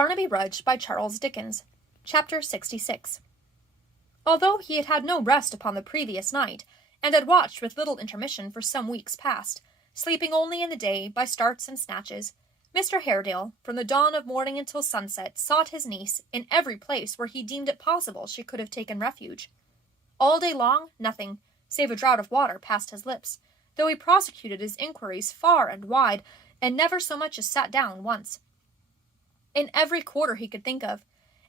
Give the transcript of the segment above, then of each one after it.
Barnaby Rudge by Charles Dickens. Chapter 66. Although he had had no rest upon the previous night, and had watched with little intermission for some weeks past, sleeping only in the day by starts and snatches, Mr. Haredale, from the dawn of morning until sunset, sought his niece in every place where he deemed it possible she could have taken refuge. All day long, nothing, save a draught of water, passed his lips, though he prosecuted his inquiries far and wide, and never so much as sat down once. In every quarter he could think of,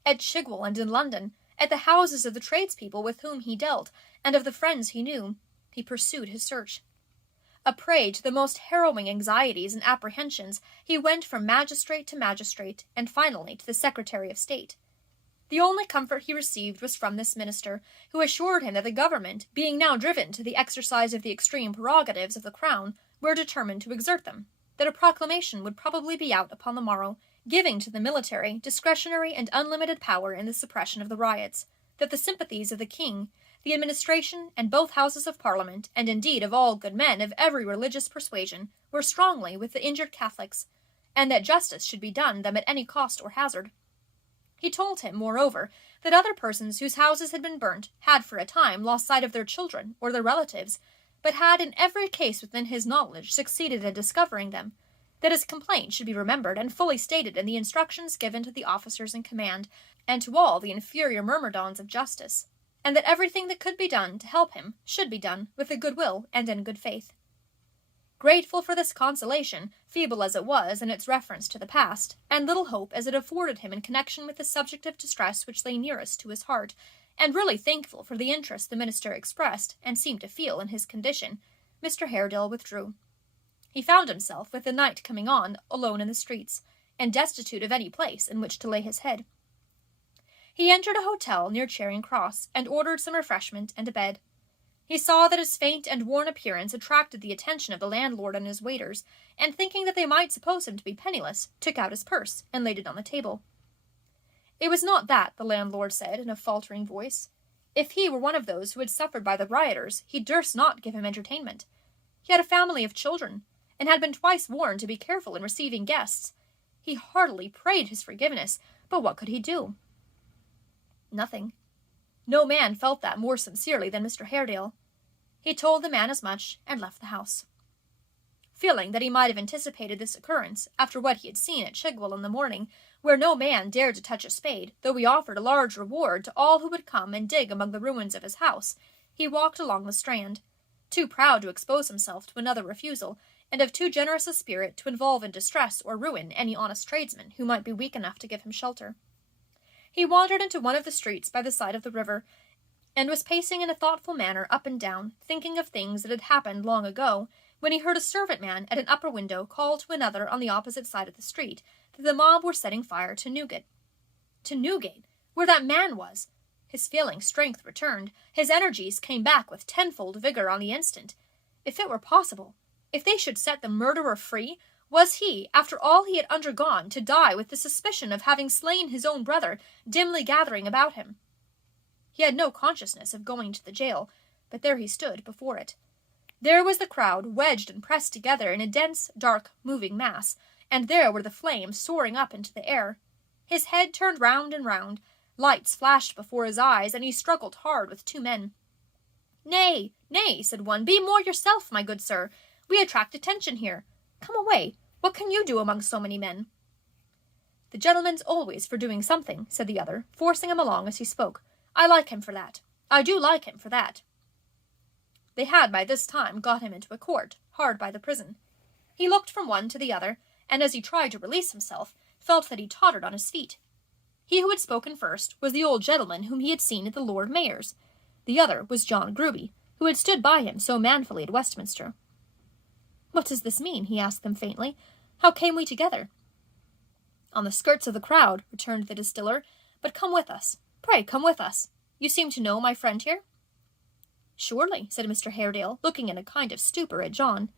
at Chigwell and in London, at the houses of the tradespeople with whom he dealt, and of the friends he knew, he pursued his search. A prey to the most harrowing anxieties and apprehensions, he went from magistrate to magistrate, and finally to the Secretary of State. The only comfort he received was from this minister, who assured him that the government, being now driven to the exercise of the extreme prerogatives of the crown, were determined to exert them, that a proclamation would probably be out upon the morrow, giving to the military discretionary and unlimited power in the suppression of the riots, that the sympathies of the king, the administration, and both houses of Parliament, and indeed of all good men of every religious persuasion, were strongly with the injured Catholics, and that justice should be done them at any cost or hazard. He told him, moreover, that other persons whose houses had been burnt had for a time lost sight of their children or their relatives, but had in every case within his knowledge succeeded in discovering them, that his complaint should be remembered and fully stated in the instructions given to the officers in command, and to all the inferior myrmidons of justice, and that everything that could be done to help him should be done with a good will and in good faith. Grateful for this consolation, feeble as it was in its reference to the past, and little hope as it afforded him in connection with the subject of distress which lay nearest to his heart, and really thankful for the interest the minister expressed and seemed to feel in his condition, Mr. Haredale withdrew. He found himself, with the night coming on, alone in the streets, and destitute of any place in which to lay his head. He entered a hotel near Charing Cross, and ordered some refreshment and a bed. He saw that his faint and worn appearance attracted the attention of the landlord and his waiters, and thinking that they might suppose him to be penniless, took out his purse and laid it on the table. It was not that, the landlord said in a faltering voice. If he were one of those who had suffered by the rioters, he durst not give him entertainment. He had a family of children, and had been twice warned to be careful in receiving guests. He heartily prayed his forgiveness, but what could he do? Nothing. No man felt that more sincerely than Mr. Haredale. He told the man as much, and left the house. Feeling that he might have anticipated this occurrence, after what he had seen at Chigwell in the morning, where no man dared to touch a spade, though he offered a large reward to all who would come and dig among the ruins of his house, he walked along the Strand, too proud to expose himself to another refusal, and of too generous a spirit to involve in distress or ruin any honest tradesman who might be weak enough to give him shelter. He wandered into one of the streets by the side of the river, and was pacing in a thoughtful manner up and down, thinking of things that had happened long ago, when he heard a servant man at an upper window call to another on the opposite side of the street that the mob were setting fire to Newgate. To Newgate, where that man was! His failing strength returned, his energies came back with tenfold vigor on the instant. If it were possible, if they should set the murderer free, was he, after all he had undergone, to die with the suspicion of having slain his own brother dimly gathering about him? He had no consciousness of going to the jail, but there he stood before it. There was the crowd wedged and pressed together in a dense, dark, moving mass, and there were the flames soaring up into the air. His head turned round and round, lights flashed before his eyes, and he struggled hard with two men. "Nay, nay," said one, "be more yourself, my good sir. We attract attention here. Come away. What can you do among so many men?" "The gentleman's always for doing something," said the other, forcing him along as he spoke. "I like him for that. I do like him for that." They had by this time got him into a court, hard by the prison. He looked from one to the other, and as he tried to release himself, felt that he tottered on his feet. He who had spoken first was the old gentleman whom he had seen at the Lord Mayor's. The other was John Gruby, who had stood by him so manfully at Westminster. "What does this mean?" he asked them faintly. "How came we together?" "On the skirts of the crowd," returned the distiller. "But come with us. Pray come with us. You seem to know my friend here?" "Surely," said Mr. Haredale, looking in a kind of stupor at John.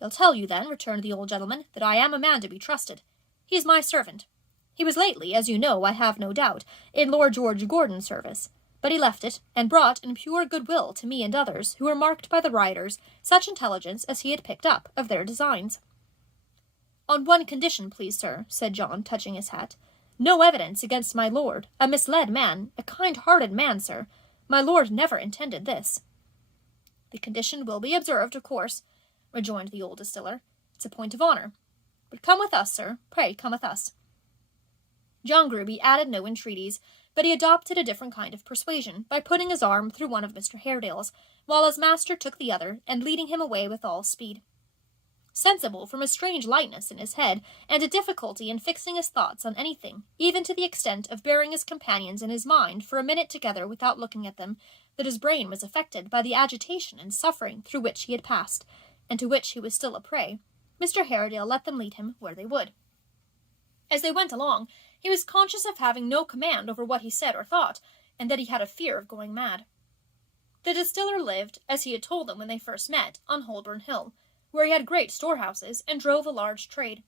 "He'll tell you, then," returned the old gentleman, "that I am a man to be trusted. He is my servant. He was lately, as you know, I have no doubt, in Lord George Gordon's service, but he left it, and brought in pure goodwill to me and others who were marked by the rioters such intelligence as he had picked up of their designs." "On one condition, please, sir," said John, touching his hat. No evidence against my lord, a misled man, a kind-hearted man, sir. My lord never intended this." "The condition will be observed, of course," rejoined the old distiller. "It's a point of honour. But come with us, sir, pray come with us." John Gruby added no entreaties, but he adopted a different kind of persuasion, by putting his arm through one of Mr. Haredale's, while his master took the other, and leading him away with all speed. Sensible from a strange lightness in his head, and a difficulty in fixing his thoughts on anything, even to the extent of bearing his companions in his mind for a minute together without looking at them, that his brain was affected by the agitation and suffering through which he had passed, and to which he was still a prey, Mr. Haredale let them lead him where they would. As they went along, he was conscious of having no command over what he said or thought, and that he had a fear of going mad. The distiller lived, as he had told them when they first met, on Holborn Hill, where he had great storehouses and drove a large trade.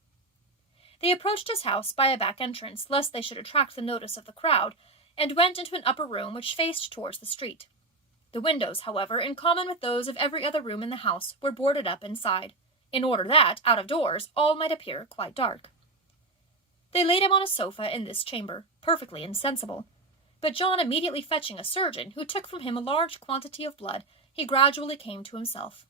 They approached his house by a back entrance, lest they should attract the notice of the crowd, and went into an upper room which faced towards the street. The windows, however, in common with those of every other room in the house, were boarded up inside, in order that, out of doors, all might appear quite dark. They laid him on a sofa in this chamber, perfectly insensible, but John immediately fetching a surgeon, who took from him a large quantity of blood, he gradually came to himself.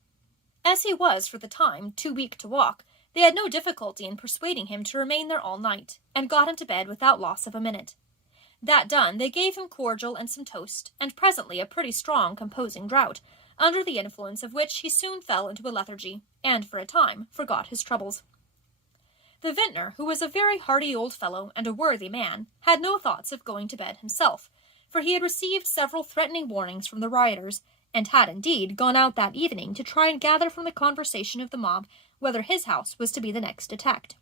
As he was, for the time, too weak to walk, they had no difficulty in persuading him to remain there all night, and got him to bed without loss of a minute. That done, they gave him cordial and some toast, and presently a pretty strong composing draught, under the influence of which he soon fell into a lethargy, and, for a time, forgot his troubles. The vintner, who was a very hearty old fellow and a worthy man, had no thoughts of going to bed himself, for he had received several threatening warnings from the rioters, and had indeed gone out that evening to try and gather from the conversation of the mob whether his house was to be the next attacked.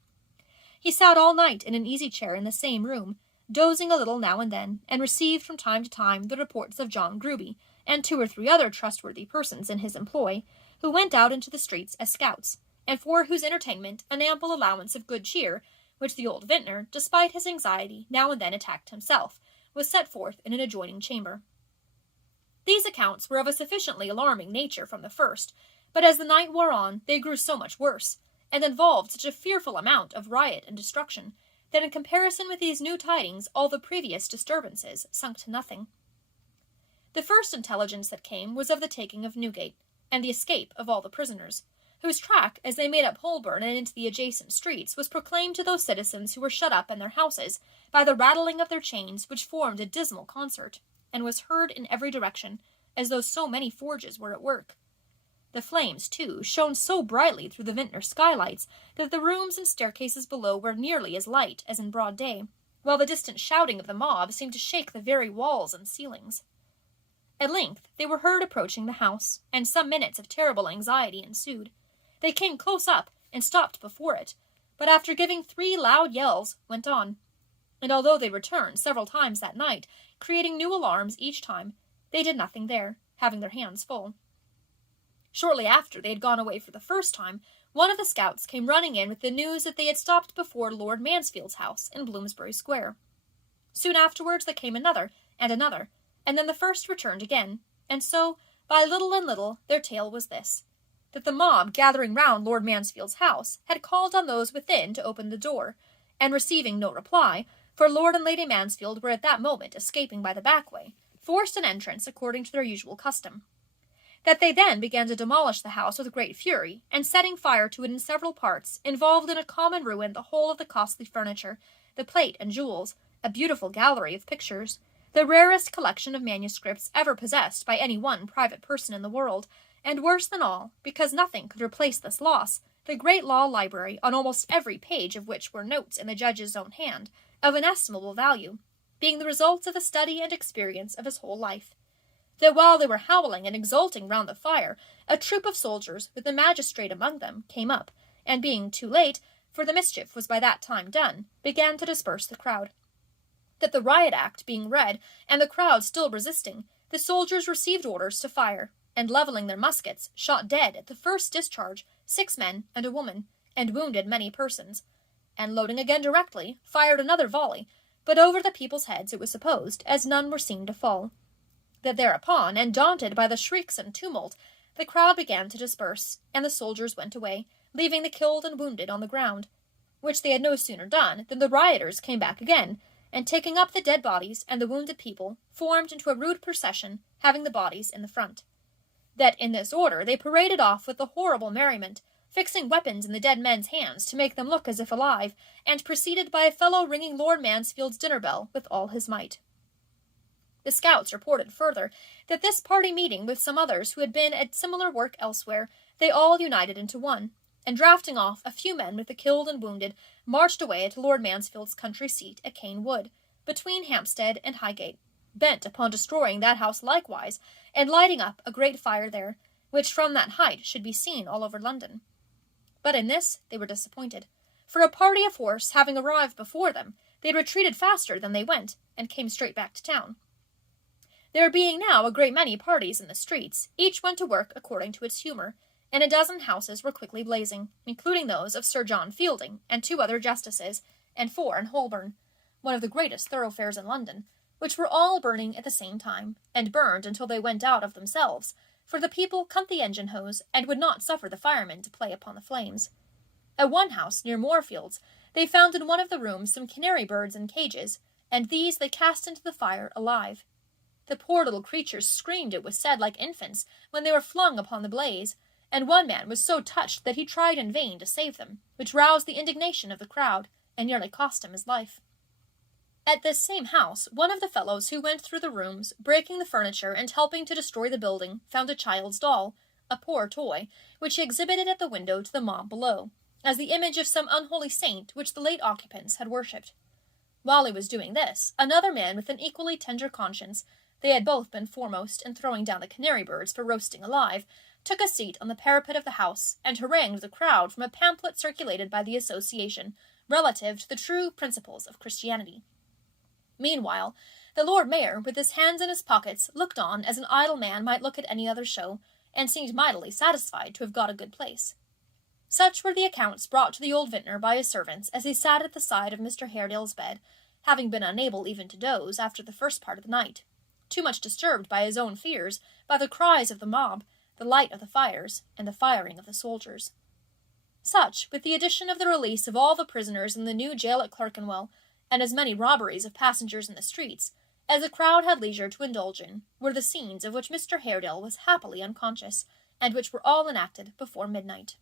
He sat all night in an easy-chair in the same room, dozing a little now and then, and received from time to time the reports of John Gruby, and 2 or 3 other trustworthy persons in his employ, who went out into the streets as scouts, and for whose entertainment an ample allowance of good cheer, which the old vintner, despite his anxiety, now and then attacked himself, was set forth in an adjoining chamber. These accounts were of a sufficiently alarming nature from the first, but as the night wore on, they grew so much worse, and involved such a fearful amount of riot and destruction, that in comparison with these new tidings all the previous disturbances sunk to nothing. The first intelligence that came was of the taking of Newgate, and the escape of all the prisoners, whose track, as they made up Holborn and into the adjacent streets, was proclaimed to those citizens who were shut up in their houses by the rattling of their chains, which formed a dismal concert, and was heard in every direction, as though so many forges were at work. The flames, too, shone so brightly through the vintner's skylights that the rooms and staircases below were nearly as light as in broad day, while the distant shouting of the mob seemed to shake the very walls and ceilings. At length they were heard approaching the house, and some minutes of terrible anxiety ensued. They came close up and stopped before it, but after giving 3 loud yells, went on. And although they returned several times that night, creating new alarms each time, they did nothing there, having their hands full. Shortly after they had gone away for the first time, one of the scouts came running in with the news that they had stopped before Lord Mansfield's house in Bloomsbury Square. Soon afterwards there came another, and then the first returned again, and so, by little and little, their tale was this, that the mob gathering round Lord Mansfield's house had called on those within to open the door, and receiving no reply, for Lord and Lady Mansfield were at that moment escaping by the back way, forced an entrance according to their usual custom. That they then began to demolish the house with great fury, and setting fire to it in several parts, involved in a common ruin the whole of the costly furniture, the plate and jewels, a beautiful gallery of pictures, the rarest collection of manuscripts ever possessed by any one private person in the world, and worse than all, because nothing could replace this loss, the great law library, on almost every page of which were notes in the judge's own hand, of inestimable value, being the results of the study and experience of his whole life. That while they were howling and exulting round the fire, a troop of soldiers, with the magistrate among them, came up, and being too late, for the mischief was by that time done, began to disperse the crowd. That the riot act being read, and the crowd still resisting, the soldiers received orders to fire, and levelling their muskets, shot dead at the first discharge 6 men and a woman, and wounded many persons, and loading again directly, fired another volley, but over the people's heads it was supposed, as none were seen to fall. That thereupon, and daunted by the shrieks and tumult, the crowd began to disperse, and the soldiers went away, leaving the killed and wounded on the ground, which they had no sooner done than the rioters came back again, and taking up the dead bodies and the wounded people, formed into a rude procession, having the bodies in the front. That in this order they paraded off with the horrible merriment, fixing weapons in the dead men's hands to make them look as if alive, and preceded by a fellow ringing Lord Mansfield's dinner bell with all his might. The scouts reported further that this party meeting with some others who had been at similar work elsewhere, they all united into one, and drafting off a few men with the killed and wounded, marched away to Lord Mansfield's country seat at Cane Wood, between Hampstead and Highgate, bent upon destroying that house likewise, and lighting up a great fire there, which from that height should be seen all over London. But in this they were disappointed, for a party of horse having arrived before them, they retreated faster than they went, and came straight back to town. There being now a great many parties in the streets, each went to work according to its humour, and a dozen houses were quickly blazing, including those of Sir John Fielding and 2 other justices, and 4 in Holborn, one of the greatest thoroughfares in London, which were all burning at the same time, and burned until they went out of themselves, for the people cut the engine hose, and would not suffer the firemen to play upon the flames. At one house, near Moorfields, they found in one of the rooms some canary birds in cages, and these they cast into the fire alive. The poor little creatures screamed, it was said, like infants, when they were flung upon the blaze, and one man was so touched that he tried in vain to save them, which roused the indignation of the crowd, and nearly cost him his life. At this same house, one of the fellows who went through the rooms, breaking the furniture and helping to destroy the building, found a child's doll, a poor toy, which he exhibited at the window to the mob below, as the image of some unholy saint which the late occupants had worshipped. While he was doing this, another man with an equally tender conscience, they had both been foremost in throwing down the canary birds for roasting alive, took a seat on the parapet of the house, and harangued the crowd from a pamphlet circulated by the association, relative to the true principles of Christianity. Meanwhile, the Lord Mayor, with his hands in his pockets, looked on as an idle man might look at any other show, and seemed mightily satisfied to have got a good place. Such were the accounts brought to the old vintner by his servants as he sat at the side of Mr. Haredale's bed, having been unable even to doze after the first part of the night, too much disturbed by his own fears, by the cries of the mob, the light of the fires, and the firing of the soldiers. Such, with the addition of the release of all the prisoners in the new jail at Clerkenwell, and as many robberies of passengers in the streets, as the crowd had leisure to indulge in, were the scenes of which Mr. Haredale was happily unconscious, and which were all enacted before midnight.